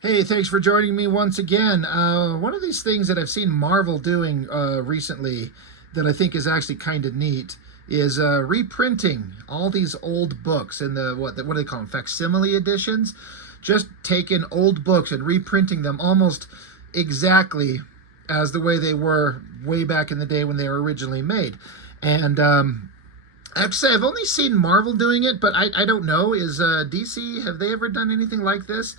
Hey, thanks for joining me once again. One of these things that I've seen Marvel doing recently that I think is actually kind of neat is reprinting all these old books in the what do they call them, facsimile editions. Just taking old books and reprinting them almost exactly as the way they were way back in the day when they were originally made. And I have to say, I've only seen Marvel doing it, but I don't know. Is DC, have they ever done anything like this?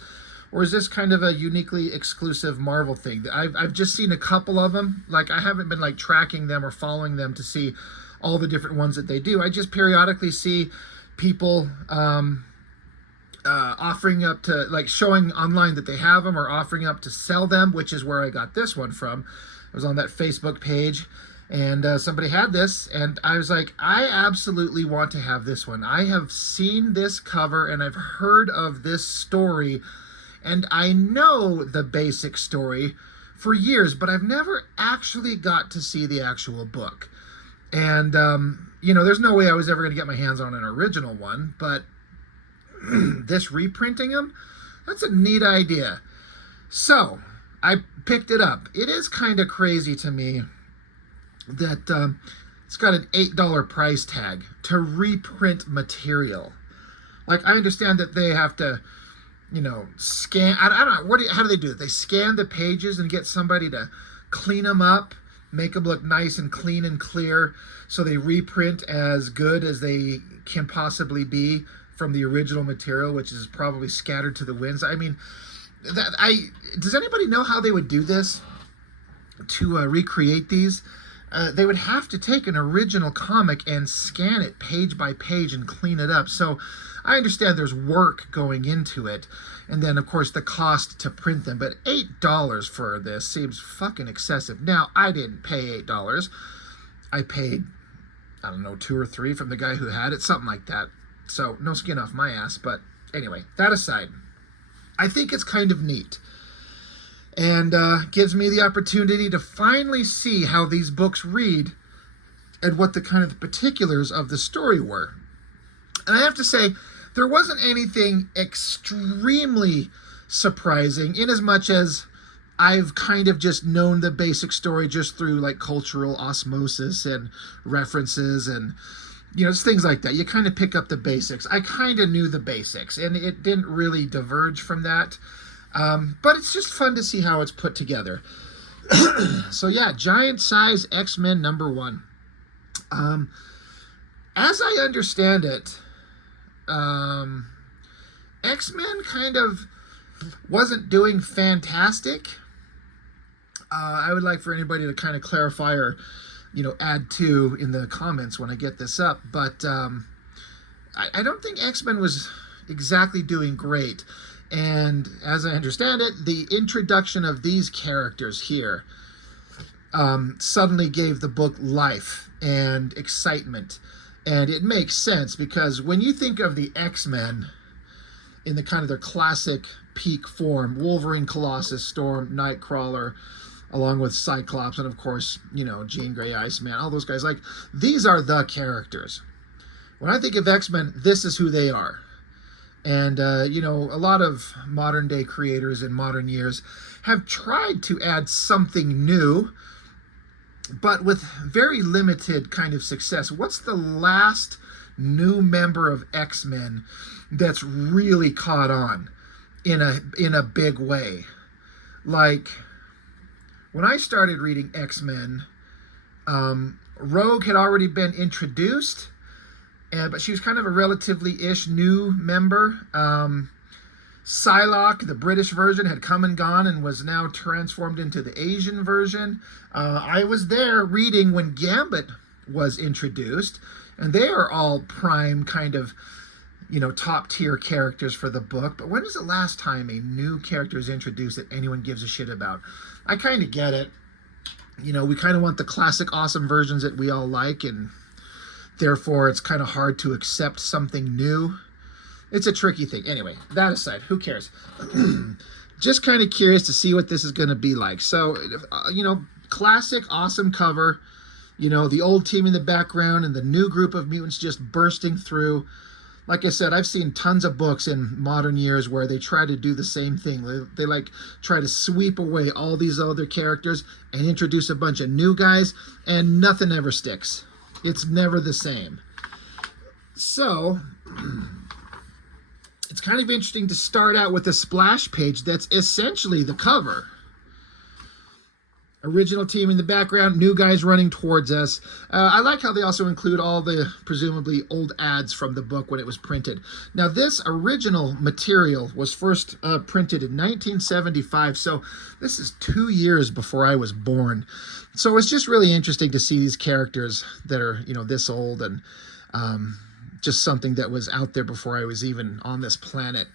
Or is this kind of a uniquely exclusive Marvel thing? I've just seen a couple of them. Like, I haven't been like tracking them or following them to see all the different ones that they do. I just periodically see people offering up to, like, showing online that they have them or offering up to sell them, which is where I got this one from. I was on that Facebook page and somebody had this, and I was like, I absolutely want to have this one. I have seen this cover and I've heard of this story, and I know the basic story for years, but I've never actually got to see the actual book. And, there's no way I was ever going to get my hands on an original one, but this reprinting them, that's a neat idea. So I picked it up. It is kind of crazy to me that it's got an $8 price tag to reprint material. Like, I understand that they have to, scan. I don't know. How do they do it? They scan the pages and get somebody to clean them up, make them look nice and clean and clear, so they reprint as good as they can possibly be from the original material, which is probably scattered to the winds. I mean, does anybody know how they would do this to recreate these? They would have to take an original comic and scan it page by page and clean it up. So I understand there's work going into it, and then of course the cost to print them. But $8 for this seems fucking excessive. Now, I didn't pay $8. I paid, I don't know, 2 or 3 from the guy who had it, something like that. So no skin off my ass. But anyway, that aside, I think it's kind of neat, and gives me the opportunity to finally see how these books read and what the kind of the particulars of the story were. And I have to say, there wasn't anything extremely surprising, in as much as I've kind of just known the basic story just through like cultural osmosis and references and just things like that. You kind of pick up the basics. I kind of knew the basics, and it didn't really diverge from that. But it's just fun to see how it's put together. So yeah, giant size X-Men #1. As I understand it, X-Men kind of wasn't doing fantastic. I would like for anybody to kind of clarify or, add to in the comments when I get this up. But I don't think X-Men was exactly doing great. And as I understand it, the introduction of these characters here suddenly gave the book life and excitement. And it makes sense, because when you think of the X-Men in the kind of their classic peak form, Wolverine, Colossus, Storm, Nightcrawler, along with Cyclops, and of course, Jean Grey, Iceman, all those guys, like, these are the characters. When I think of X-Men, this is who they are. And, a lot of modern day creators in modern years have tried to add something new, but with very limited kind of success. What's the last new member of X-Men that's really caught on in a big way? Like, when I started reading X-Men, Rogue had already been introduced, but she was kind of a relatively-ish new member. Psylocke, the British version, had come and gone and was now transformed into the Asian version. I was there reading when Gambit was introduced, and they are all prime kind of, top-tier characters for the book. But when was the last time a new character is introduced that anyone gives a shit about? I kind of get it. We kind of want the classic awesome versions that we all like, and therefore it's kind of hard to accept something new. It's a tricky thing. Anyway, that aside, who cares? Just kind of curious to see what this is going to be like. So, classic, awesome cover. The old team in the background and the new group of mutants just bursting through. like I said, I've seen tons of books in modern years where they try to do the same thing. They like try to sweep away all these other characters and introduce a bunch of new guys, and nothing ever sticks. It's never the same. So it's kind of interesting to start out with a splash page that's essentially the cover. Original team in the background, new guys running towards us. I like how they also include all the presumably old ads from the book when it was printed. Now, this original material was first printed in 1975, so this is 2 years before I was born. So it's just really interesting to see these characters that are, you know, this old, and just something that was out there before I was even on this planet.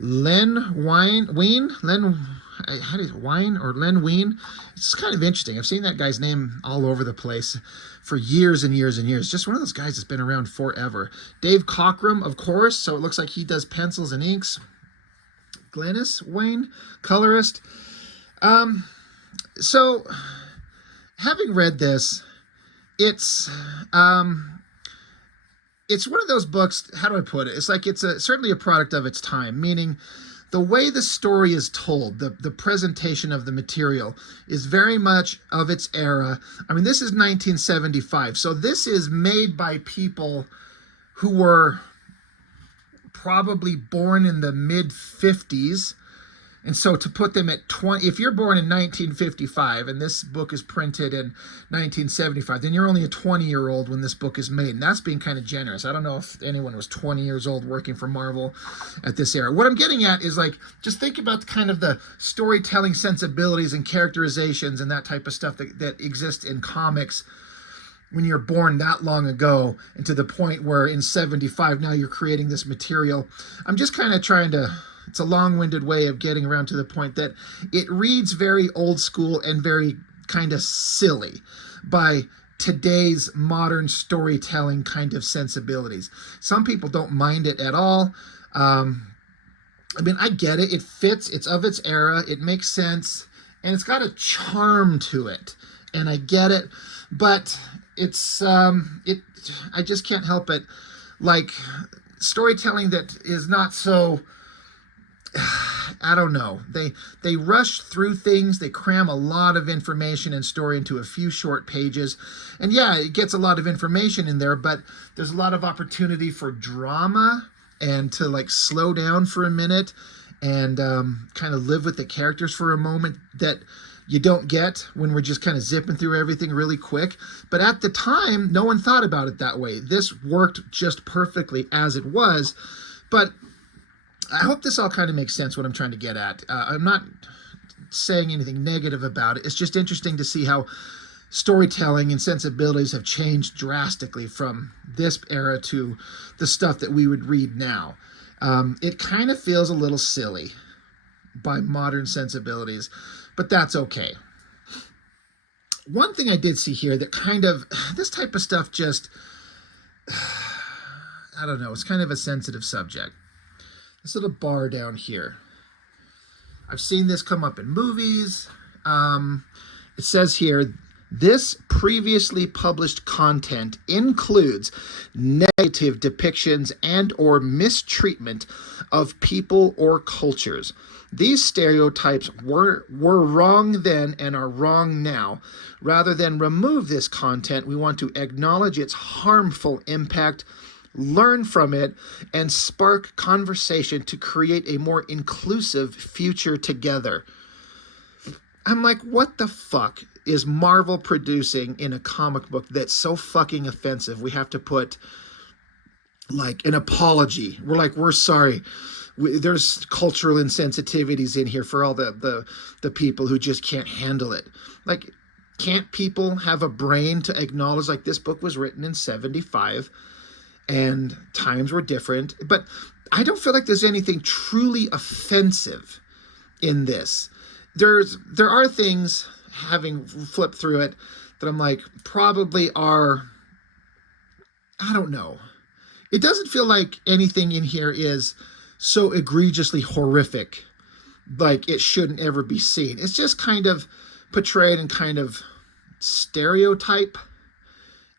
Len Wein, how do you, Wein or Len Wein? It's kind of interesting. I've seen that guy's name all over the place for years and years and years. Just one of those guys that's been around forever. Dave Cockrum, of course, so it looks like he does pencils and inks. Glennis Wayne, colorist. So, having read this, it's one of those books, how do I put it? It's like it's certainly a product of its time, meaning the way the story is told, the presentation of the material is very much of its era. I mean, this is 1975, so this is made by people who were probably born in the mid-50s. And so to put them at 20, if you're born in 1955 and this book is printed in 1975, then you're only a 20-year-old when this book is made. And that's being kind of generous. I don't know if anyone was 20 years old working for Marvel at this era. What I'm getting at is, like, just think about kind of the storytelling sensibilities and characterizations and that type of stuff that exist in comics when you're born that long ago, and to the point where in 75 now you're creating this material. I'm just kind of trying to... It's a long-winded way of getting around to the point that it reads very old school and very kind of silly by today's modern storytelling kind of sensibilities. Some people don't mind it at all. I mean, I get it. It fits. It's of its era. It makes sense. And it's got a charm to it. And I get it. But it's, I just can't help it. Like, storytelling that is not so... I don't know. They rush through things. They cram a lot of information and story into a few short pages. And yeah, it gets a lot of information in there, but there's a lot of opportunity for drama and to, like, slow down for a minute and kind of live with the characters for a moment that you don't get when we're just kind of zipping through everything really quick. But at the time, no one thought about it that way. This worked just perfectly as it was. But I hope this all kind of makes sense what I'm trying to get at. I'm not saying anything negative about it. It's just interesting to see how storytelling and sensibilities have changed drastically from this era to the stuff that we would read now. It kind of feels a little silly by modern sensibilities, but that's okay. One thing I did see here that kind of, this type of stuff just, I don't know, it's kind of a sensitive subject. This little bar down here. I've seen this come up in movies. It says here, this previously published content includes negative depictions and or mistreatment of people or cultures. These stereotypes were wrong then and are wrong now. Rather than remove this content, we want to acknowledge its harmful impact, learn from it, and spark conversation to create a more inclusive future together. I'm like, what the fuck is Marvel producing in a comic book that's so fucking offensive? We have to put, like, an apology. We're like, we're sorry. There's cultural insensitivities in here for all the people who just can't handle it. Like, can't people have a brain to acknowledge, like, this book was written in 75 and times were different? But I don't feel like there's anything truly offensive in this. There are things, having flipped through it, that I'm like, probably are, I don't know. It doesn't feel like anything in here is so egregiously horrific, like it shouldn't ever be seen. It's just kind of portrayed in kind of stereotype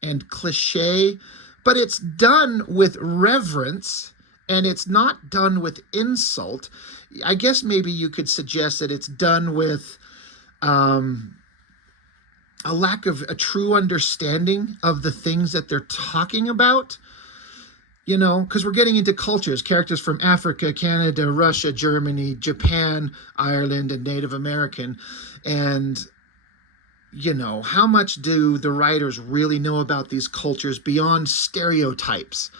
and cliche, but it's done with reverence And it's not done with insult. I guess maybe you could suggest that it's done with a lack of a true understanding of the things that they're talking about. You know, because we're getting into cultures, characters from Africa, Canada, Russia, Germany, Japan, Ireland, and Native American. And, you know, how much do the writers really know about these cultures beyond stereotypes?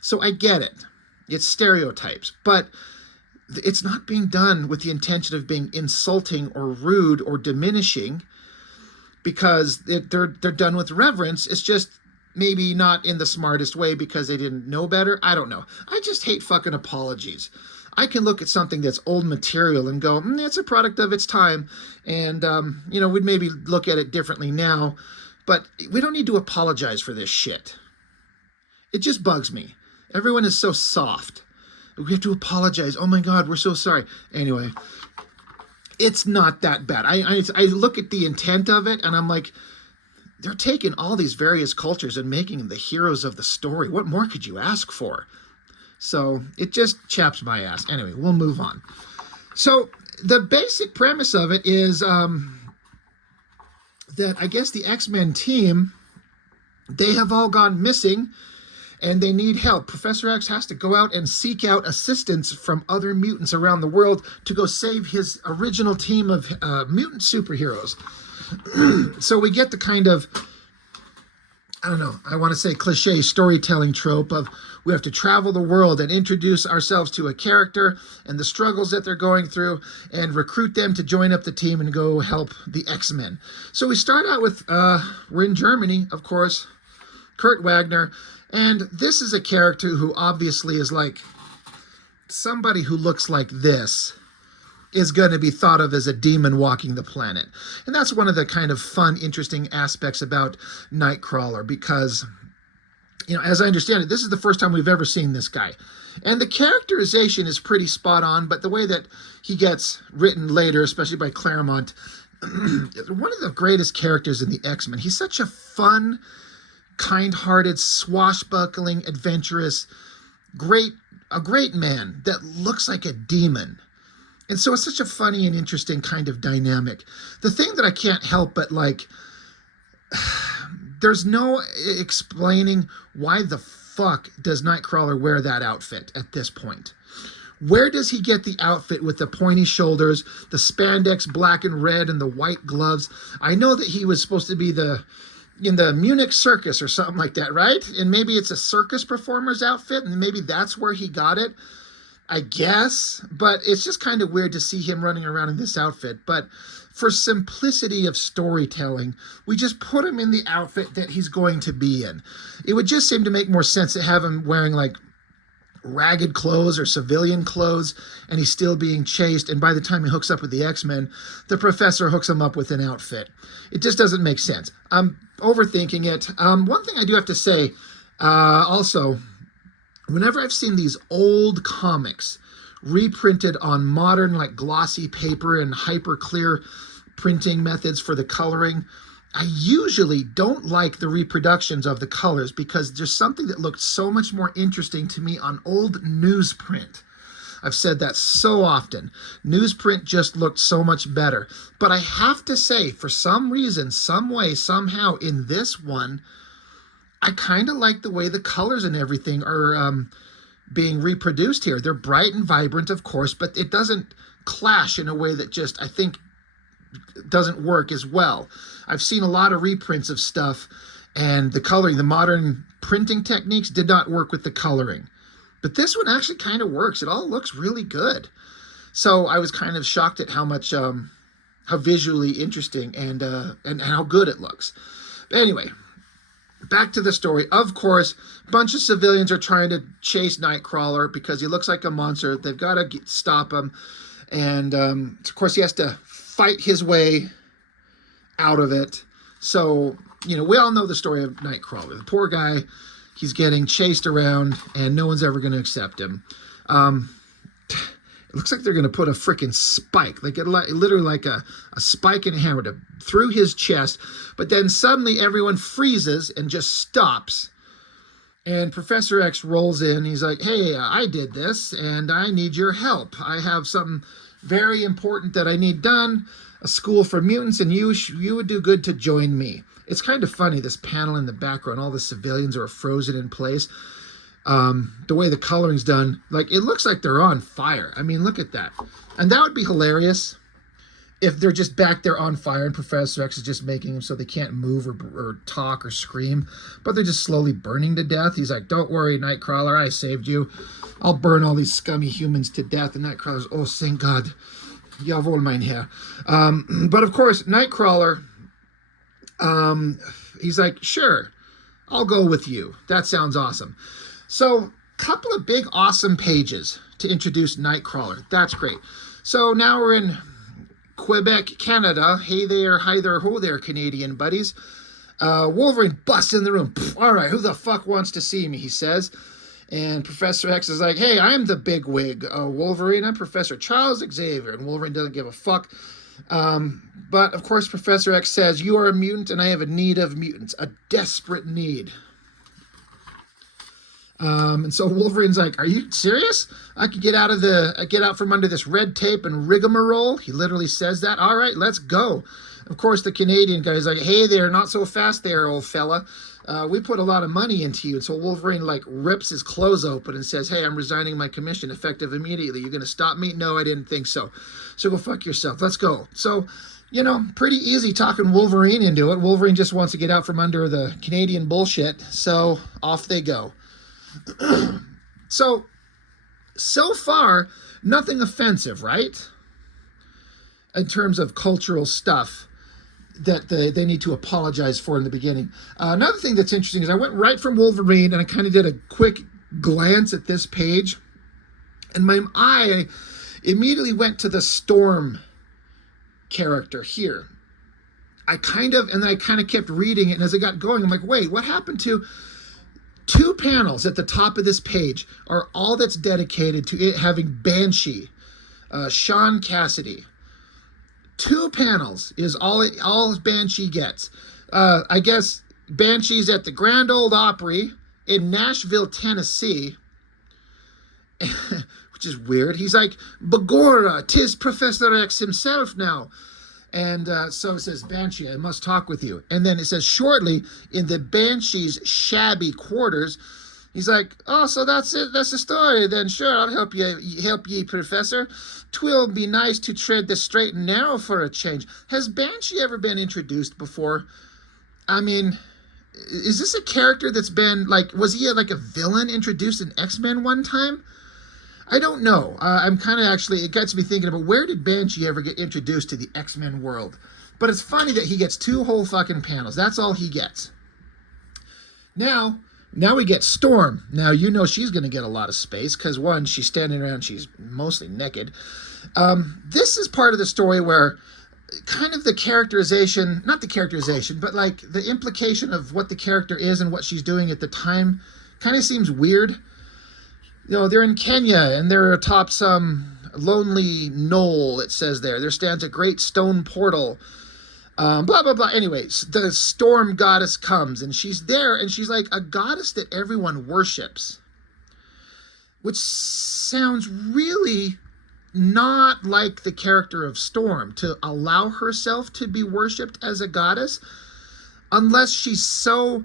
So I get it. It's stereotypes, but it's not being done with the intention of being insulting or rude or diminishing, because they're done with reverence. It's just maybe not in the smartest way because they didn't know better. I don't know. I just hate fucking apologies. I can look at something that's old material and go, it's a product of its time. And, you know, we'd maybe look at it differently now, but we don't need to apologize for this shit. It just bugs me. Everyone is so soft. We have to apologize. Oh my God, we're so sorry. Anyway, it's not that bad. I look at the intent of it and I'm like, they're taking all these various cultures and making them the heroes of the story. What more could you ask for? So it just chaps my ass. Anyway, we'll move on. So the basic premise of it is that I guess the X-Men team, they have all gone missing and they need help. Professor X has to go out and seek out assistance from other mutants around the world to go save his original team of mutant superheroes. So we get the kind of, I don't know, I want to say cliche storytelling trope of we have to travel the world and introduce ourselves to a character and the struggles that they're going through and recruit them to join up the team and go help the X-Men. So we start out with, we're in Germany, of course, Kurt Wagner. And this is a character who obviously is like somebody who looks like this is going to be thought of as a demon walking the planet. And that's one of the kind of fun, interesting aspects about Nightcrawler because, you know, as I understand it, this is the first time we've ever seen this guy. And the characterization is pretty spot on, but the way that he gets written later, especially by Claremont, one of the greatest characters in the X-Men. He's such a fun, kind-hearted, swashbuckling, adventurous, a great man that looks like a demon. And so it's such a funny and interesting kind of dynamic. The thing that I can't help but like, there's no explaining why the fuck does Nightcrawler wear that outfit at this point. Where does he get the outfit with the pointy shoulders, the spandex black and red, and the white gloves? I know that he was supposed to be in the Munich circus or something like that, right? And maybe it's a circus performer's outfit, and maybe that's where he got it. I guess, but it's just kind of weird to see him running around in this outfit. But for simplicity of storytelling, we just put him in the outfit that he's going to be in. It would just seem to make more sense to have him wearing like ragged clothes or civilian clothes, and he's still being chased. And by the time he hooks up with the X-Men, the professor hooks him up with an outfit. It just doesn't make sense. I'm overthinking it. One thing I do have to say, also, whenever I've seen these old comics reprinted on modern, like glossy paper and hyper clear printing methods for the coloring, I usually don't like the reproductions of the colors because there's something that looked so much more interesting to me on old newsprint. I've said that so often. Newsprint just looked so much better. But I have to say, for some reason, some way, somehow, in this one, I kind of like the way the colors and everything are being reproduced here. They're bright and vibrant, of course, but it doesn't clash in a way that just, I think, doesn't work as well. I've seen a lot of reprints of stuff, and the coloring, the modern printing techniques did not work with the coloring. But this one actually kind of works. It all looks really good. So I was kind of shocked at how much, how visually interesting and how good it looks. But anyway, back to the story. Of course, a bunch of civilians are trying to chase Nightcrawler because he looks like a monster. They've got to stop him. And, of course, he has to fight his way out of it. So, you know, we all know the story of Nightcrawler. The poor guy, he's getting chased around, and no one's ever going to accept him. It looks like they're going to put a freaking spike, like literally like a spike and a hammer through his chest. But then suddenly everyone freezes and just stops. And Professor X rolls in. He's like, hey, I did this, and I need your help. I have something very important that I need done, a school for mutants, and you would do good to join me. It's kind of funny, this panel in the background, all the civilians are frozen in place. The way the coloring's done, like, it looks like they're on fire. I mean, look at that. And that would be hilarious if they're just back there on fire and Professor X is just making them so they can't move or talk or scream, but they're just slowly burning to death. He's like, don't worry, Nightcrawler, I saved you. I'll burn all these scummy humans to death. And Nightcrawler's, oh, thank God. Jawohl, mein Herr. But of course, Nightcrawler, he's like, sure, I'll go with you. That sounds awesome. So, couple of big, awesome pages to introduce Nightcrawler. That's great. So now we're in Quebec, Canada. Hey there, hi there, ho there, Canadian buddies. Wolverine busts in the room. All right, who the fuck wants to see me, he says. And Professor X is like, hey, I'm the bigwig, Wolverine. I'm Professor Charles Xavier. And Wolverine doesn't give a fuck. But, of course, Professor X says, you are a mutant and I have a need of mutants. A desperate need. And so Wolverine's like, are you serious? I could get out from under this red tape and rigmarole. He literally says that. All right, let's go. Of course, the Canadian guy's like, hey there, not so fast there, old fella. We put a lot of money into you. And so Wolverine, like, rips his clothes open and says, hey, I'm resigning my commission effective immediately. You're going to stop me? No, I didn't think so. So go fuck yourself. Let's go. So, you know, pretty easy talking Wolverine into it. Wolverine just wants to get out from under the Canadian bullshit. So off they go. So far, nothing offensive, right? In terms of cultural stuff that they need to apologize for in the beginning. Another thing that's interesting is I went right from Wolverine and I kind of did a quick glance at this page. And my eye immediately went to the Storm character here. And then I kind of kept reading it, and as I got going, I'm like, wait, what happened to... Two panels at the top of this page are all that's dedicated to it having Banshee, Sean Cassidy. Two panels is all Banshee gets. I guess Banshee's at the Grand Ole Opry in Nashville, Tennessee, which is weird. He's like, Begorra, 'tis Professor X himself now. And so it says, Banshee, I must talk with you. And then it says, shortly, in the Banshee's shabby quarters, he's like, oh, so that's it, that's the story. Then sure, I'll help ye, Professor. 'Twill be nice to tread the straight and narrow for a change. Has Banshee ever been introduced before? I mean, is this a character that's been, like, was he like a villain introduced in X-Men one time? I don't know. I'm kind of actually, it gets me thinking about where did Banshee ever get introduced to the X-Men world? But it's funny that he gets two whole fucking panels. That's all he gets. Now we get Storm. Now, you know she's going to get a lot of space because, one, she's standing around, she's mostly naked. This is part of the story where kind of the characterization, not the characterization, but like the implication of what the character is and what she's doing at the time kind of seems weird. You know, they're in Kenya, and they're atop some lonely knoll, it says there. There stands a great stone portal. Blah, blah, blah. Anyways, the Storm goddess comes, and she's there, and she's like a goddess that everyone worships. Which sounds really not like the character of Storm, to allow herself to be worshipped as a goddess, unless she's so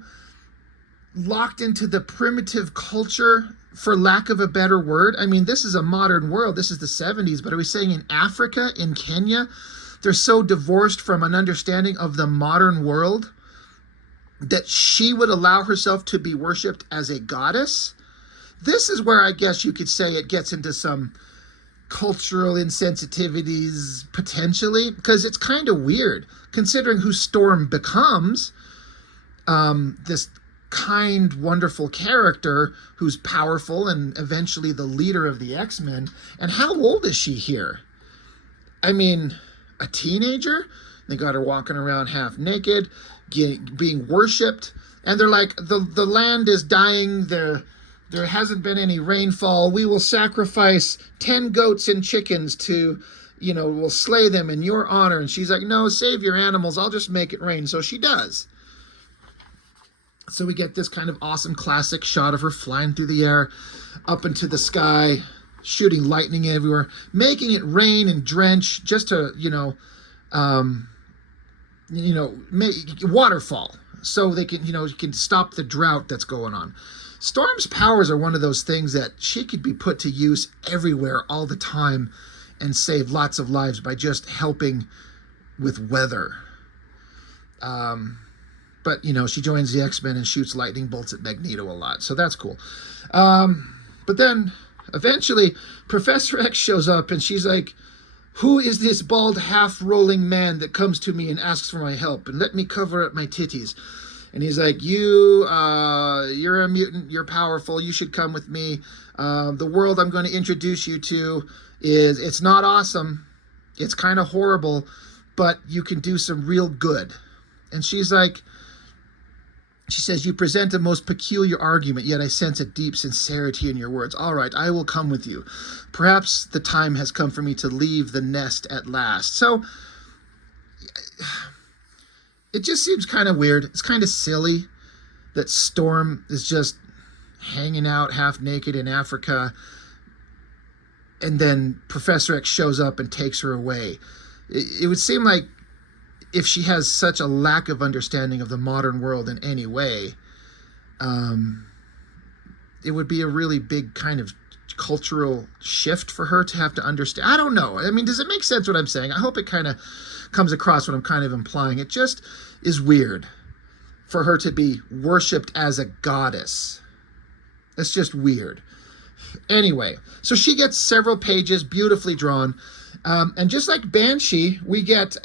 locked into the primitive culture, for lack of a better word. I mean, this is a modern world. This is the 70s, but are we saying in Africa, in Kenya, they're so divorced from an understanding of the modern world that she would allow herself to be worshipped as a goddess? This is where I guess you could say it gets into some cultural insensitivities, potentially, because it's kind of weird, considering who Storm becomes, this kind, wonderful character who's powerful and eventually the leader of the X-Men. And how old is she here? I mean, a teenager? They got her walking around half naked, being worshipped, and they're like, the land is dying, there hasn't been any rainfall, we will sacrifice 10 goats and chickens to, you know, we'll slay them in your honor. And she's like, no, save your animals, I'll just make it rain. So she does. So we get this kind of awesome classic shot of her flying through the air, up into the sky, shooting lightning everywhere, making it rain and drench just to, make waterfall so they can, you can stop the drought that's going on. Storm's powers are one of those things that she could be put to use everywhere all the time and save lots of lives by just helping with weather. But, she joins the X-Men and shoots lightning bolts at Magneto a lot. So that's cool. But then eventually Professor X shows up and she's like, who is this bald half-rolling man that comes to me and asks for my help and let me cover up my titties? And he's like, you're a mutant, you're powerful, you should come with me. The world I'm going to introduce you to it's not awesome, it's kind of horrible, but you can do some real good. And she says, you present a most peculiar argument, yet I sense a deep sincerity in your words. All right, I will come with you. Perhaps the time has come for me to leave the nest at last. So it just seems kind of weird. It's kind of silly that Storm is just hanging out half naked in Africa, and then Professor X shows up and takes her away. It would seem like if she has such a lack of understanding of the modern world in any way, it would be a really big kind of cultural shift for her to have to understand. I don't know. I mean, does it make sense what I'm saying? I hope it kind of comes across what I'm kind of implying. It just is weird for her to be worshipped as a goddess. It's just weird. Anyway, so she gets several pages, beautifully drawn. And just like Banshee, we get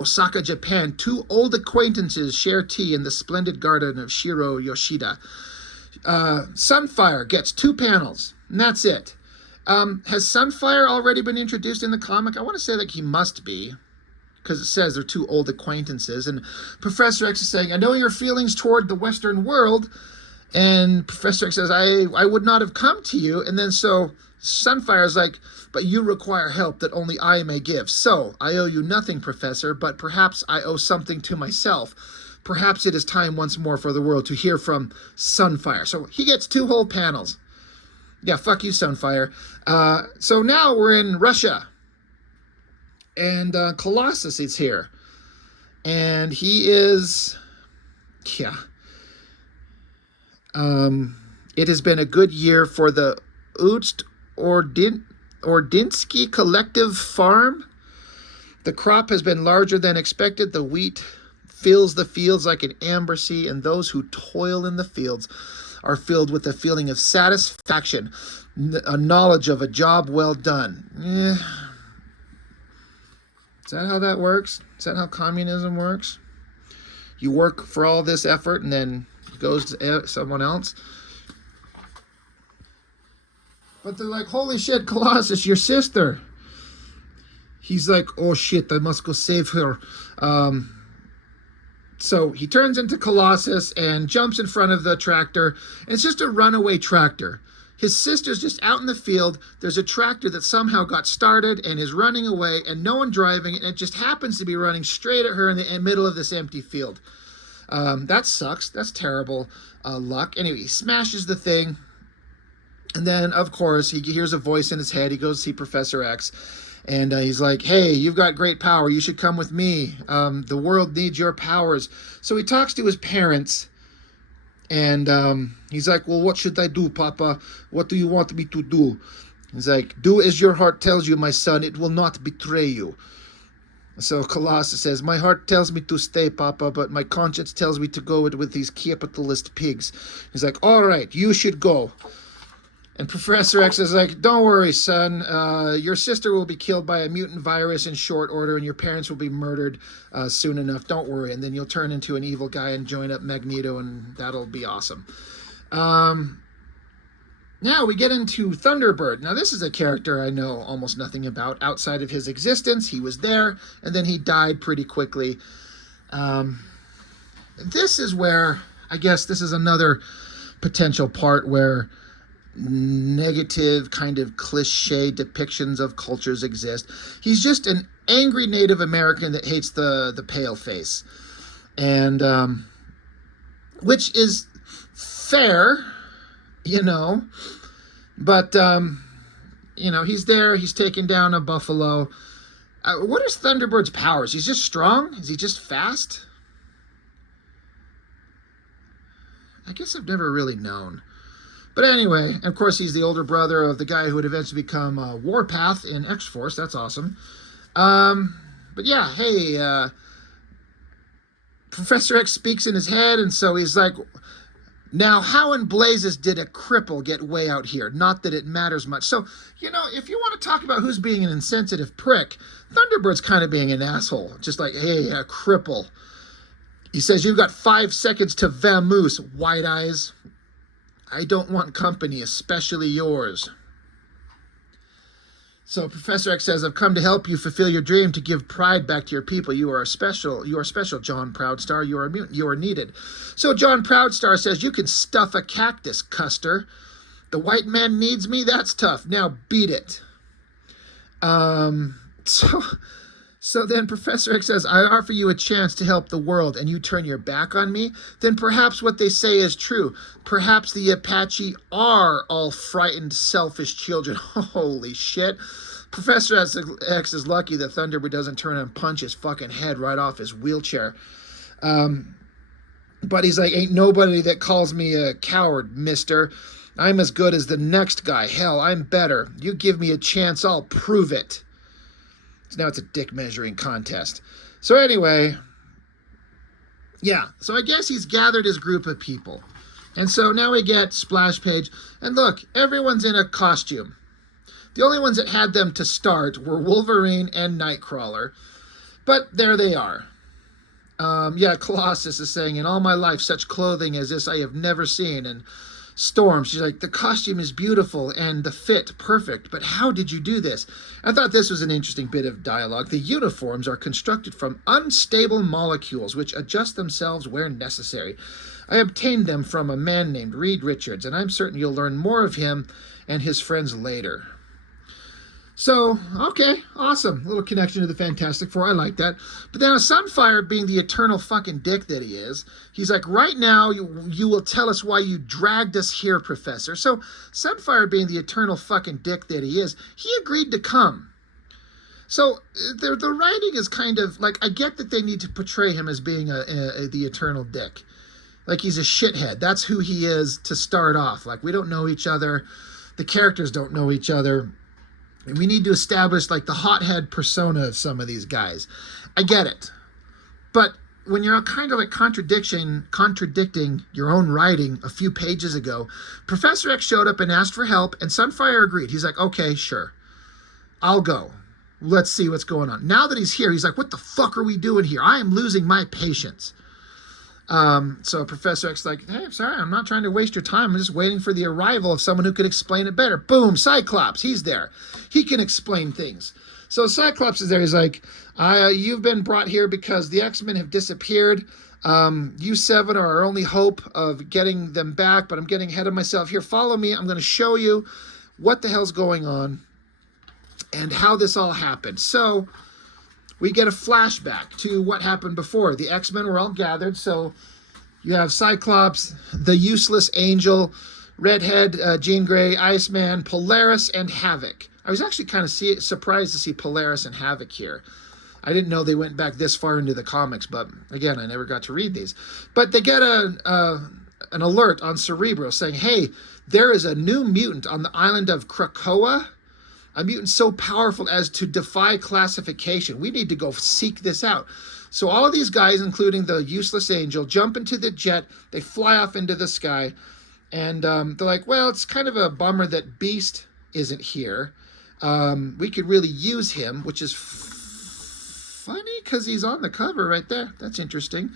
Osaka, Japan. Two old acquaintances share tea in the splendid garden of Shiro Yoshida. Sunfire gets 2 panels, and that's it. Has Sunfire already been introduced in the comic? I want to say like he must be, because it says they're 2 old acquaintances. And Professor X is saying, I know your feelings toward the Western world. And Professor X says, I would not have come to you. And then so Sunfire's like, but you require help that only I may give. So I owe you nothing, Professor, but perhaps I owe something to myself. Perhaps it is time once more for the world to hear from Sunfire. So he gets 2 whole panels. Yeah, fuck you, Sunfire. So now we're in Russia. And Colossus is here. And he is... Yeah. It has been a good year for the Ust Ordinsky Collective Farm. The crop has been larger than expected. The wheat fills the fields like an amber sea, and those who toil in the fields are filled with a feeling of satisfaction, a knowledge of a job well done. Is that how that works? Is that how communism works? You work for all this effort and then it goes to someone else? But they're like, holy shit, Colossus, your sister. He's like, oh shit, I must go save her. So he turns into Colossus and jumps in front of the tractor. And it's just a runaway tractor. His sister's just out in the field. There's a tractor that somehow got started and is running away and no one driving it. And it just happens to be running straight at her in the middle of this empty field. That sucks. That's terrible luck. Anyway, he smashes the thing. And then, of course, he hears a voice in his head. He goes to see Professor X. And he's like, hey, you've got great power. You should come with me. The world needs your powers. So he talks to his parents. And he's like, well, what should I do, Papa? What do you want me to do? He's like, do as your heart tells you, my son. It will not betray you. So Colossus says, my heart tells me to stay, Papa, but my conscience tells me to go with these capitalist pigs. He's like, all right, you should go. And Professor X is like, don't worry, son. Your sister will be killed by a mutant virus in short order, and your parents will be murdered soon enough. Don't worry. And then you'll turn into an evil guy and join up Magneto, and that'll be awesome. Now we get into Thunderbird. Now this is a character I know almost nothing about outside of his existence. He was there, and then he died pretty quickly. This is where, I guess this is another potential part where negative kind of cliche depictions of cultures exist. He's just an angry Native American that hates the pale face. And which is fair, you know, but, you know, he's there, he's taking down a buffalo. What is Thunderbird's powers? He's just strong? Is he just fast? I guess I've never really known. But anyway, of course, he's the older brother of the guy who would eventually become Warpath in X-Force. That's awesome. But yeah, hey, Professor X speaks in his head, and so he's like, now, how in blazes did a cripple get way out here? Not that it matters much. So, you know, if you want to talk about who's being an insensitive prick, Thunderbird's kind of being an asshole. Just like, hey, a cripple. He says, you've got 5 seconds to vamoose, white eyes. I don't want company, especially yours. So Professor X says, I've come to help you fulfill your dream, to give pride back to your people. You are special, John Proudstar. You are a mutant. You are needed. So John Proudstar says, you can stuff a cactus, Custer. The white man needs me? That's tough. Now beat it. So then Professor X says, I offer you a chance to help the world, and you turn your back on me? Then perhaps what they say is true. Perhaps the Apache are all frightened, selfish children. Holy shit. Professor X is lucky that Thunderbird doesn't turn and punch his fucking head right off his wheelchair. But he's like, ain't nobody that calls me a coward, mister. I'm as good as the next guy. Hell, I'm better. You give me a chance, I'll prove it. So now it's a dick measuring contest. So anyway, yeah. So I guess he's gathered his group of people. And so now we get splash page. And look, everyone's in a costume. The only ones that had them to start were Wolverine and Nightcrawler. But there they are. Yeah, Colossus is saying, in all my life, such clothing as this I have never seen. And Storm, she's like, the costume is beautiful and the fit perfect, but how did you do this? I thought this was an interesting bit of dialogue. The uniforms are constructed from unstable molecules which adjust themselves where necessary. I obtained them from a man named Reed Richards, and I'm certain you'll learn more of him and his friends later. So, okay, awesome. Little connection to the Fantastic Four. I like that. But then Sunfire, being the eternal fucking dick that he is, he's like, right now, you will tell us why you dragged us here, Professor. So Sunfire, being the eternal fucking dick that he is, he agreed to come. So the writing is kind of, like, I get that they need to portray him as being the eternal dick. Like, he's a shithead. That's who he is to start off. Like, we don't know each other. The characters don't know each other. And we need to establish, like, the hothead persona of some of these guys. I get it. But when you're kind of like contradicting your own writing a few pages ago, Professor X showed up and asked for help, and Sunfire agreed. He's like, okay, sure. I'll go. Let's see what's going on. Now that he's here, he's like, what the fuck are we doing here? I am losing my patience. So Professor X is like, hey, I'm sorry, I'm not trying to waste your time. I'm just waiting for the arrival of someone who could explain it better. Boom, Cyclops, he's there. He can explain things. So Cyclops is there. He's like, you've been brought here because the X-Men have disappeared. You 7 are our only hope of getting them back, but I'm getting ahead of myself. Here, follow me. I'm going to show you what the hell's going on and how this all happened. So we get a flashback to what happened before. The X-Men were all gathered, so you have Cyclops, the Useless Angel, Redhead, Jean Grey, Iceman, Polaris, and Havoc. I was actually kind of surprised to see Polaris and Havoc here. I didn't know they went back this far into the comics, but again, I never got to read these. But they get an alert on Cerebro saying, hey, there is a new mutant on the island of Krakoa. A mutant so powerful as to defy classification. We need to go seek this out. So all of these guys, including the Useless Angel, jump into the jet. They fly off into the sky. And they're like, well, it's kind of a bummer that Beast isn't here. We could really use him, which is funny because he's on the cover right there. That's interesting.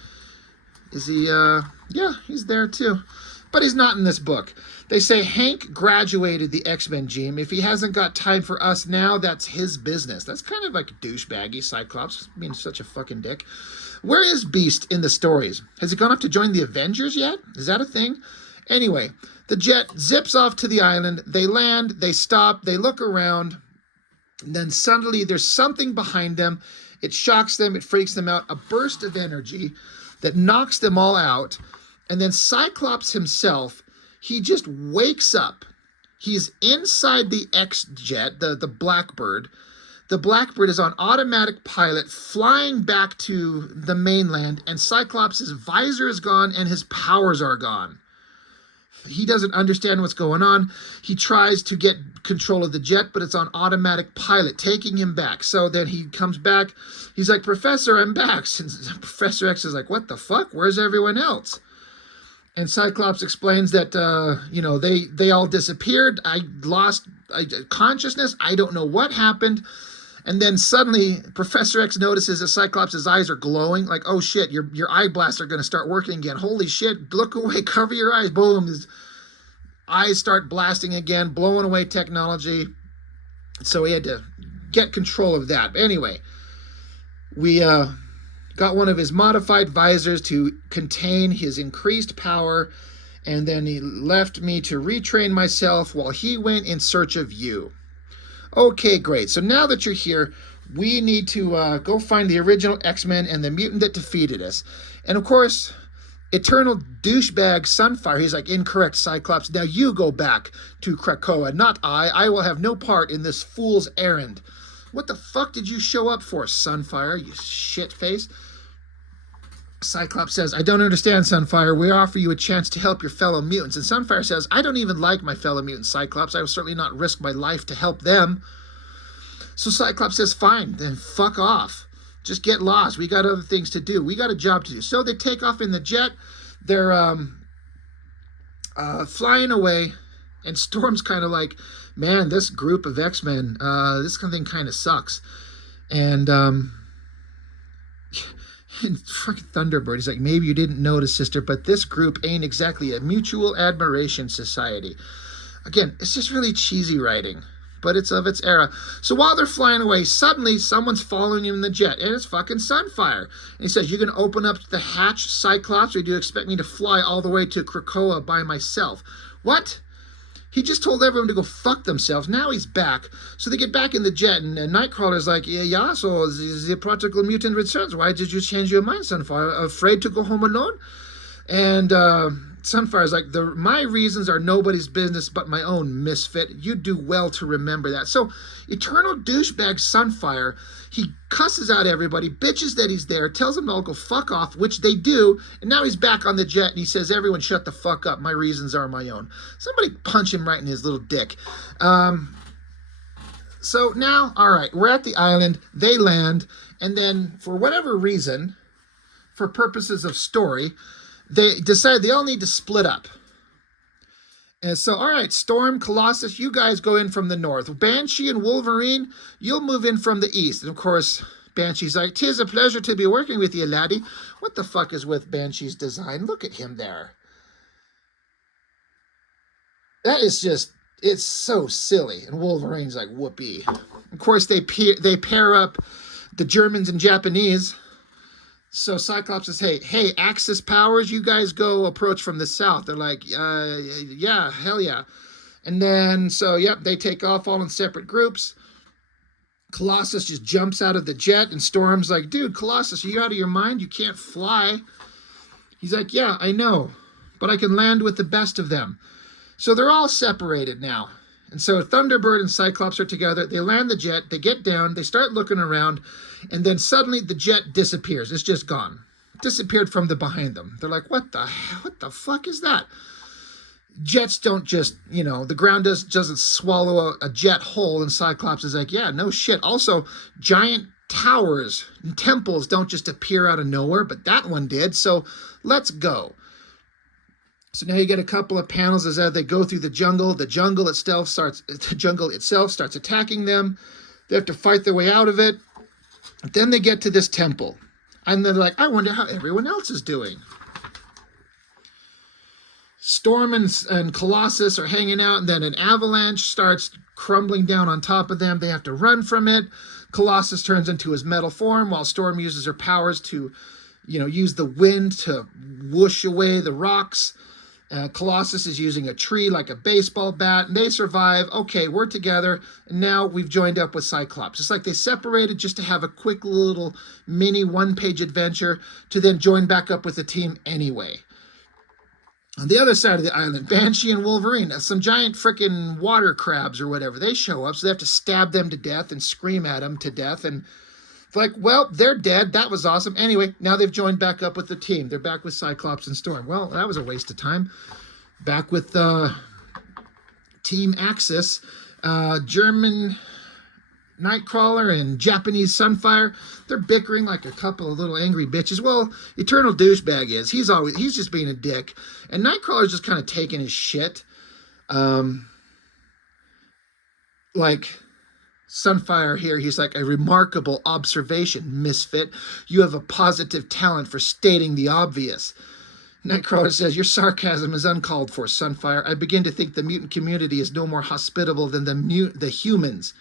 Is he? Yeah, he's there too. But he's not in this book. They say Hank graduated the X-Men gene. If he hasn't got time for us now, that's his business. That's kind of like douchebaggy Cyclops, being such a fucking dick. Where is Beast in the stories? Has he gone up to join the Avengers yet? Is that a thing? Anyway, the jet zips off to the island. They land, they stop, they look around. And then suddenly there's something behind them. It shocks them, it freaks them out. A burst of energy that knocks them all out. And then Cyclops himself, he just wakes up. He's inside the X-Jet, the Blackbird. The Blackbird is on automatic pilot, flying back to the mainland, and Cyclops' visor is gone and his powers are gone. He doesn't understand what's going on. He tries to get control of the jet, but it's on automatic pilot, taking him back. So then he comes back. He's like, Professor, I'm back. And Professor X is like, what the fuck? Where's everyone else? And Cyclops explains that, they all disappeared. I lost consciousness. I don't know what happened. And then suddenly, Professor X notices that Cyclops' eyes are glowing. Like, oh shit, your eye blasts are going to start working again. Holy shit, look away, cover your eyes. Boom, his eyes start blasting again, blowing away technology. So he had to get control of that. But anyway, we got one of his modified visors to contain his increased power. And then he left me to retrain myself while he went in search of you. Okay, great. So now that you're here, we need to go find the original X-Men and the mutant that defeated us. And of course, eternal douchebag Sunfire, he's like, incorrect, Cyclops. Now you go back to Krakoa, not I. I will have no part in this fool's errand. What the fuck did you show up for, Sunfire, you shitface? Cyclops says, I don't understand, Sunfire. We offer you a chance to help your fellow mutants. And Sunfire says, I don't even like my fellow mutants, Cyclops. I will certainly not risk my life to help them. So Cyclops says, fine, then fuck off. Just get lost. We got other things to do. We got a job to do. So they take off in the jet. They're flying away. And Storm's kind of like, man, this group of X-Men, this kind of thing kind of sucks. And fucking Thunderbird, he's like, maybe you didn't notice, sister, but this group ain't exactly a mutual admiration society. Again, it's just really cheesy writing, but it's of its era. So while they're flying away, suddenly someone's following him in the jet, and it's fucking Sunfire. And he says, you can open up the hatch, Cyclops, or do you expect me to fly all the way to Krakoa by myself? What? He just told everyone to go fuck themselves. Now he's back. So they get back in the jet, and Nightcrawler's like, yeah, so the practical mutant returns. Why did you change your mind, Sunfire? Afraid to go home alone? And Sunfire's like, my reasons are nobody's business but my own, misfit. You do well to remember that. So eternal douchebag Sunfire, he cusses out everybody, bitches that he's there, tells them to all go fuck off, which they do, and now he's back on the jet, and he says, everyone shut the fuck up. My reasons are my own. Somebody punch him right in his little dick. So now, all right, we're at the island. They land, and then for whatever reason, for purposes of story, they decide they all need to split up. And so, all right, Storm, Colossus, you guys go in from the north. Banshee and Wolverine, you'll move in from the east. And of course, Banshee's like, 'tis a pleasure to be working with you, laddie. What the fuck is with Banshee's design? Look at him there. That is just, it's so silly. And Wolverine's like, whoopee. Of course, they pair up the Germans and Japanese. So Cyclops says, hey, Axis powers, you guys go approach from the south. They're like, yeah, hell yeah. And then, so, yep, they take off all in separate groups. Colossus just jumps out of the jet, and Storm's like, dude, Colossus, are you out of your mind? You can't fly. He's like, yeah, I know, but I can land with the best of them. So they're all separated now. And so Thunderbird and Cyclops are together. They land the jet. They get down. They start looking around. And then suddenly the jet disappears. It's just gone. Disappeared from the behind them. They're like, what the fuck is that? Jets don't just, the ground doesn't swallow a jet whole. And Cyclops is like, yeah, no shit. Also, giant towers and temples don't just appear out of nowhere, but that one did. So let's go. So now you get a couple of panels as they go through the jungle. The jungle itself starts attacking them. They have to fight their way out of it. Then they get to this temple. And they're like, I wonder how everyone else is doing. Storm and Colossus are hanging out, and then an avalanche starts crumbling down on top of them. They have to run from it. Colossus turns into his metal form, while Storm uses her powers to, use the wind to whoosh away the rocks. Colossus is using a tree like a baseball bat, and they survive. Okay, we're together, and now we've joined up with Cyclops. It's like they separated just to have a quick little mini one-page adventure to then join back up with the team anyway. On the other side of the island, Banshee and Wolverine, some giant freaking water crabs or whatever, they show up, so they have to stab them to death and scream at them to death. And it's like, well, they're dead. That was awesome. Anyway, now they've joined back up with the team. They're back with Cyclops and Storm. Well, that was a waste of time. Back with Team Axis, German Nightcrawler and Japanese Sunfire. They're bickering like a couple of little angry bitches. Well, Eternal Douchebag is. He's just being a dick. And Nightcrawler's just kind of taking his shit. Like Sunfire here, he's like, a remarkable observation, misfit. You have a positive talent for stating the obvious. Nightcrawler says, your sarcasm is uncalled for, Sunfire. I begin to think the mutant community is no more hospitable than the humans.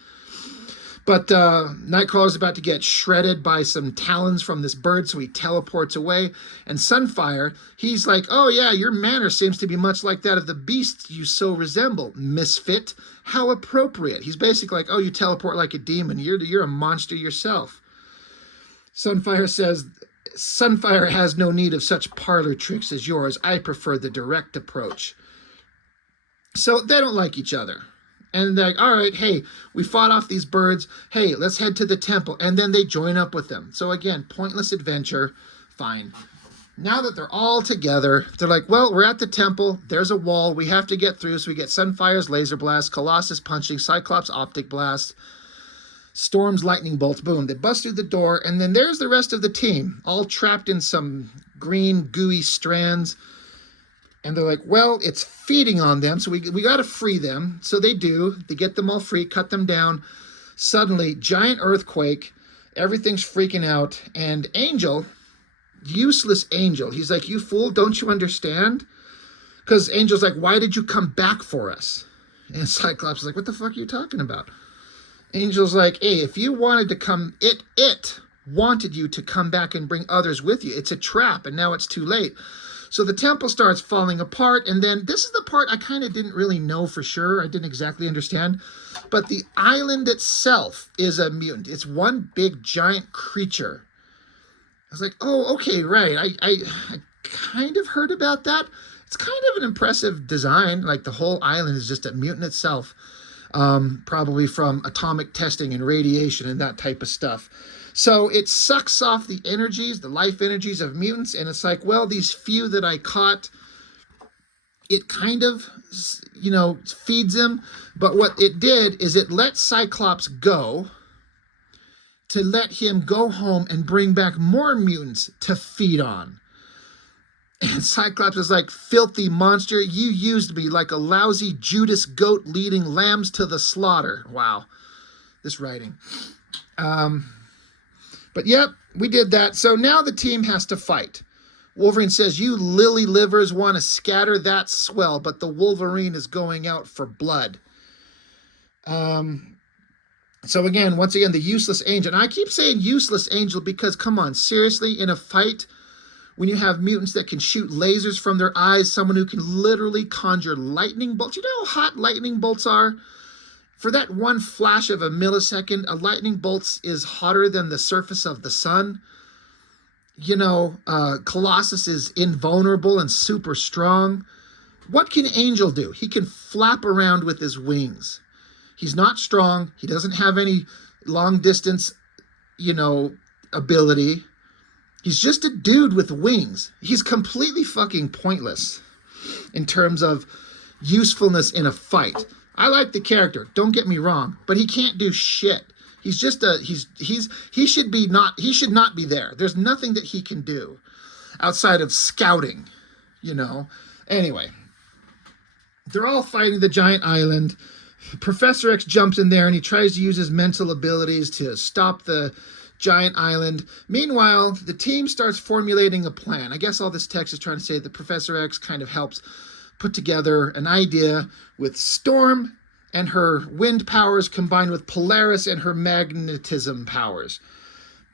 But Nightcrawler's about to get shredded by some talons from this bird, so he teleports away. And Sunfire, he's like, oh yeah, your manner seems to be much like that of the beasts you so resemble, misfit. How appropriate. He's basically like, oh, you teleport like a demon. You're a monster yourself. Sunfire says, Sunfire has no need of such parlor tricks as yours. I prefer the direct approach. So they don't like each other. And they're like, all right, hey, we fought off these birds. Hey, let's head to the temple. And then they join up with them. So again, pointless adventure. Fine. Now that they're all together, they're like, well, we're at the temple. There's a wall we have to get through. So we get Sunfire's laser blast, Colossus punching, Cyclops optic blast, Storm's lightning bolts. Boom. They bust through the door. And then there's the rest of the team, all trapped in some green, gooey strands. And they're like, well, it's feeding on them, so we got to free them. So they do. They get them all free, cut them down. Suddenly, giant earthquake. Everything's freaking out. And Angel, useless Angel, he's like, you fool, don't you understand? Because Angel's like, why did you come back for us? And Cyclops is like, what the fuck are you talking about? Angel's like, hey, if you wanted to come, it wanted you to come back and bring others with you. It's a trap, and now it's too late. So the temple starts falling apart, and then this is the part I kind of didn't really know for sure. I didn't exactly understand. But the island itself is a mutant. It's one big giant creature. I was like, oh, okay, right. I kind of heard about that. It's kind of an impressive design. Like the whole island is just a mutant itself, probably from atomic testing and radiation and that type of stuff. So it sucks off the energies, the life energies of mutants, and it's like, well, these few that I caught, it kind of, you know, feeds them. But what it did is it let Cyclops go to let him go home and bring back more mutants to feed on. And Cyclops is like, filthy monster, you used me like a lousy Judas goat leading lambs to the slaughter. Wow, this writing. But yep, we did that. So now the team has to fight. Wolverine says, you lily livers want to scatter, that's swell, but the Wolverine is going out for blood. So again, once again, the useless Angel. And I keep saying useless Angel because, come on, seriously, in a fight, when you have mutants that can shoot lasers from their eyes, someone who can literally conjure lightning bolts. You know how hot lightning bolts are? For that one flash of a millisecond, a lightning bolt is hotter than the surface of the sun. You know, Colossus is invulnerable and super strong. What can Angel do? He can flap around with his wings. He's not strong. He doesn't have any long distance, you know, ability. He's just a dude with wings. He's completely fucking pointless in terms of usefulness in a fight. I like the character, don't get me wrong, but he can't do shit. He's just he should not be there. There's nothing that he can do outside of scouting, you know. Anyway, they're all fighting the giant island. Professor X jumps in there and he tries to use his mental abilities to stop the giant island. Meanwhile, the team starts formulating a plan. I guess all this text is trying to say that Professor X kind of helps put together an idea with Storm and her wind powers combined with Polaris and her magnetism powers.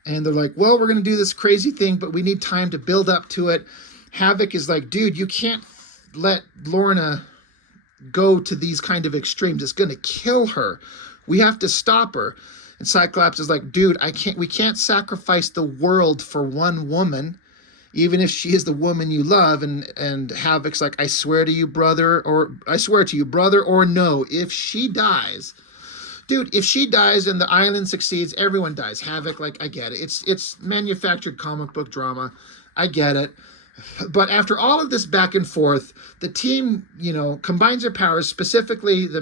And they're like, well, we're going to do this crazy thing, but we need time to build up to it. Havoc is like, dude, you can't let Lorna go to these kind of extremes. It's going to kill her. We have to stop her. And Cyclops is like, dude, we can't sacrifice the world for one woman. even if she is the woman you love. And Havoc's like, I swear to you, brother, or I swear to you, brother, or no, if she dies, dude, if she dies and the island succeeds, everyone dies. Havoc, like, I get it. It's manufactured comic book drama. I get it. But after all of this back and forth, the team, combines their powers, specifically the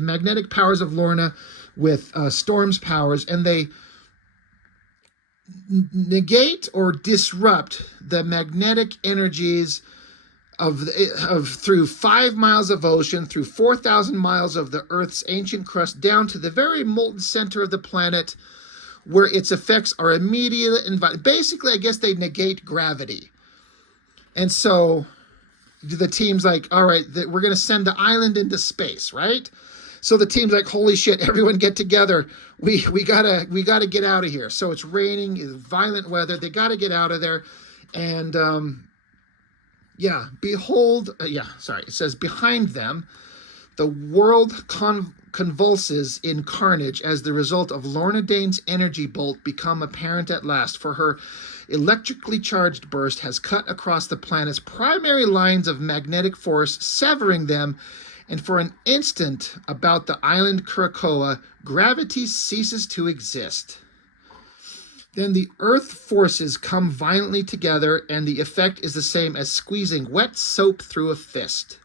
magnetic powers of Lorna with Storm's powers, and they negate or disrupt the magnetic energies of through 5 miles of ocean, through 4,000 miles of the Earth's ancient crust, down to the very molten center of the planet, where its effects are immediate and basically, I guess they negate gravity. And so the team's like, all right, we're going to send the island into space, right? So the team's like, holy shit, everyone get together. We gotta get out of here. So it's raining, violent weather. They got to get out of there. And it says, behind them, the world convulses in carnage as the result of Lorna Dane's energy bolt become apparent at last, for her electrically charged burst has cut across the planet's primary lines of magnetic force, severing them, and for an instant about the island Krakoa, gravity ceases to exist. Then the earth forces come violently together, and the effect is the same as squeezing wet soap through a fist.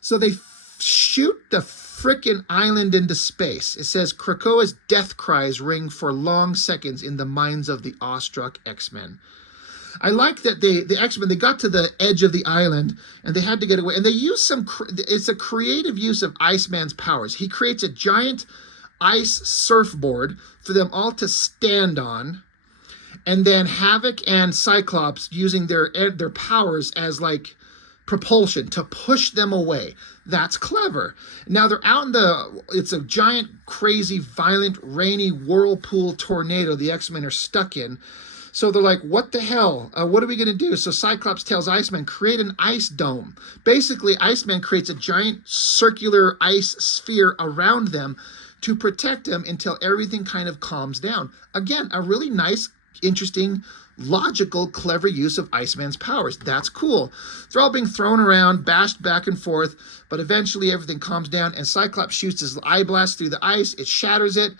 So they shoot the frickin' island into space. It says Krakoa's death cries ring for long seconds in the minds of the awestruck X-Men. I like that the X-Men, they got to the edge of the island and they had to get away. And they use it's a creative use of Iceman's powers. He creates a giant ice surfboard for them all to stand on. And then Havoc and Cyclops using their powers as like propulsion to push them away. That's clever. Now they're out in it's a giant, crazy, violent, rainy whirlpool tornado the X-Men are stuck in. So they're like, what the hell? What are we going to do? So Cyclops tells Iceman, create an ice dome. Basically, Iceman creates a giant circular ice sphere around them to protect them until everything kind of calms down. Again, a really nice, interesting, logical, clever use of Iceman's powers. That's cool. They're all being thrown around, bashed back and forth, but eventually everything calms down, and Cyclops shoots his eye blast through the ice. It shatters it.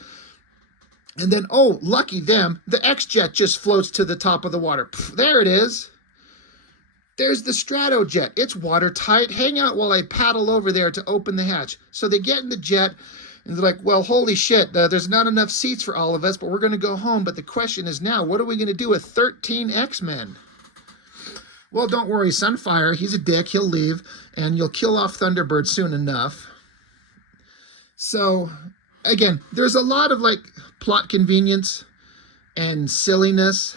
And then, oh, lucky them, the X-Jet just floats to the top of the water. Pff, there it is. There's the Stratojet. It's watertight. Hang out while I paddle over there to open the hatch. So they get in the jet, and they're like, well, holy shit, there's not enough seats for all of us, but we're going to go home. But the question is now, what are we going to do with 13 X-Men? Well, don't worry, Sunfire, he's a dick. He'll leave, and you'll kill off Thunderbird soon enough. So, again, there's a lot of, like, plot convenience and silliness,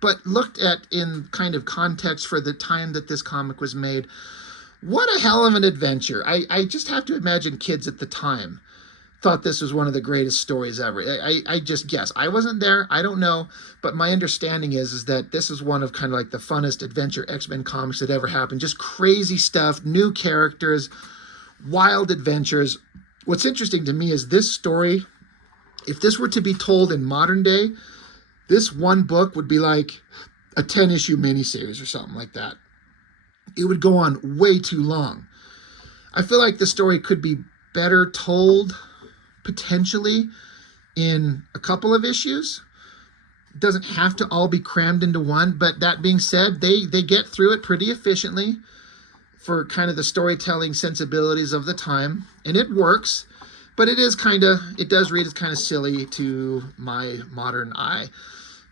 but looked at in kind of context for the time that this comic was made, what a hell of an adventure. I just have to imagine kids at the time thought this was one of the greatest stories ever. I just guess. I wasn't there. I don't know. But my understanding is that this is one of kind of like the funnest adventure X-Men comics that ever happened. Just crazy stuff, new characters, wild adventures. What's interesting to me is this story, if this were to be told in modern day, this one book would be like a 10-issue miniseries or something like that. It would go on way too long. I feel like the story could be better told, potentially, in a couple of issues. It doesn't have to all be crammed into one, but that being said, they get through it pretty efficiently for kind of the storytelling sensibilities of the time, and it works, but it does read as kind of silly to my modern eye.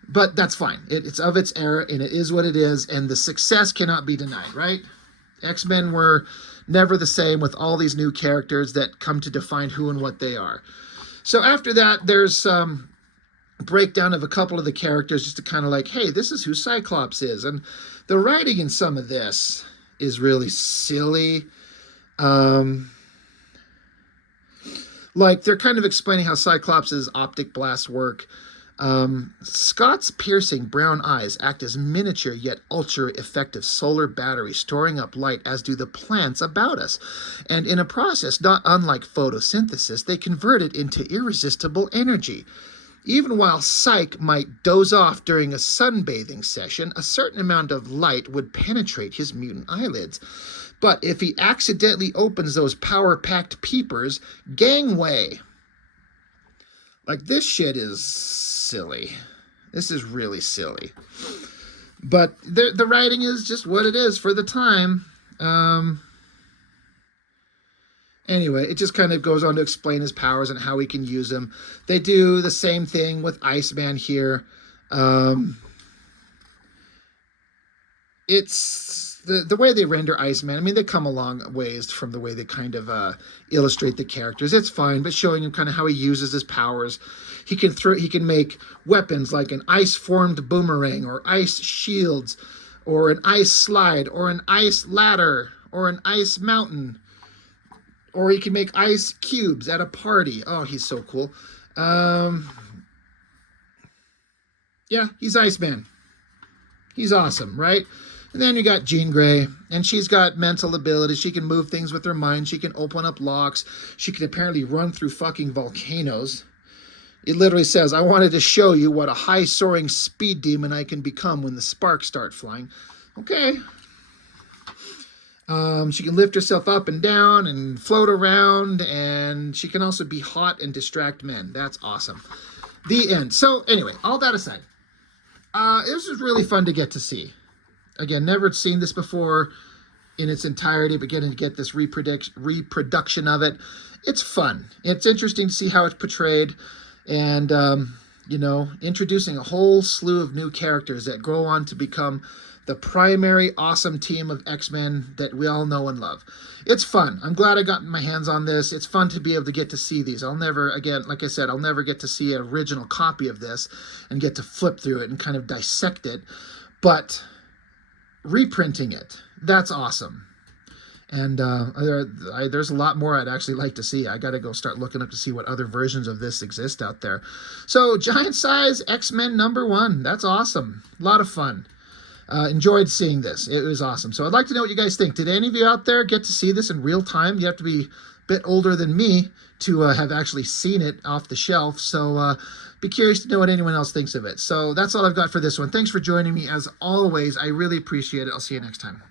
But that's fine. It's of its era, and it is what it is, and the success cannot be denied, right? X-Men were never the same with all these new characters that come to define who and what they are. So after that, there's some breakdown of a couple of the characters just to kind of like, hey, this is who Cyclops is. And the writing in some of this is really silly. Like, they're kind of explaining how Cyclops' optic blasts work. Scott's piercing brown eyes act as miniature yet ultra-effective solar batteries, storing up light, as do the plants about us. And in a process not unlike photosynthesis, they convert it into irresistible energy. Even while Psyche might doze off during a sunbathing session, a certain amount of light would penetrate his mutant eyelids. But if he accidentally opens those power-packed peepers, gangway. Like, this shit is silly. This is really silly. But the writing is just what it is for the time. Anyway, it just kind of goes on to explain his powers and how he can use them. They do the same thing with Iceman here. It's the way they render Iceman. I mean, they come a long ways from the way they kind of illustrate the characters. It's fine, but showing him kind of how he uses his powers. He can make weapons like an ice-formed boomerang, or ice shields, or an ice slide, or an ice ladder, or an ice mountain. Or he can make ice cubes at a party. Oh, he's so cool. Yeah, he's Iceman. He's awesome, right? And then you got Jean Grey, and she's got mental abilities. She can move things with her mind. She can open up locks. She can apparently run through fucking volcanoes. It literally says, I wanted to show you what a high-soaring speed demon I can become when the sparks start flying. Okay. She can lift herself up and down and float around, and she can also be hot and distract men. That's awesome. The end. So anyway, all that aside, it was just really fun to get to see. Again, never seen this before in its entirety, but getting to get this reproduction of it, it's fun. It's interesting to see how it's portrayed, and you know, introducing a whole slew of new characters that go on to become the primary awesome team of X-Men that we all know and love. It's fun. I'm glad I got my hands on this. It's fun to be able to get to see these. I'll never, again, like I said, I'll never get to see an original copy of this and get to flip through it and kind of dissect it. But reprinting it, that's awesome. And there's a lot more I'd actually like to see. I got to go start looking up to see what other versions of this exist out there. So, giant size X-Men #1. That's awesome. A lot of fun. Enjoyed seeing this. It was awesome. So I'd like to know what you guys think. Did any of you out there get to see this in real time? You have to be a bit older than me to have actually seen it off the shelf. So be curious to know what anyone else thinks of it. So that's all I've got for this one. Thanks for joining me as always. I really appreciate it. I'll see you next time.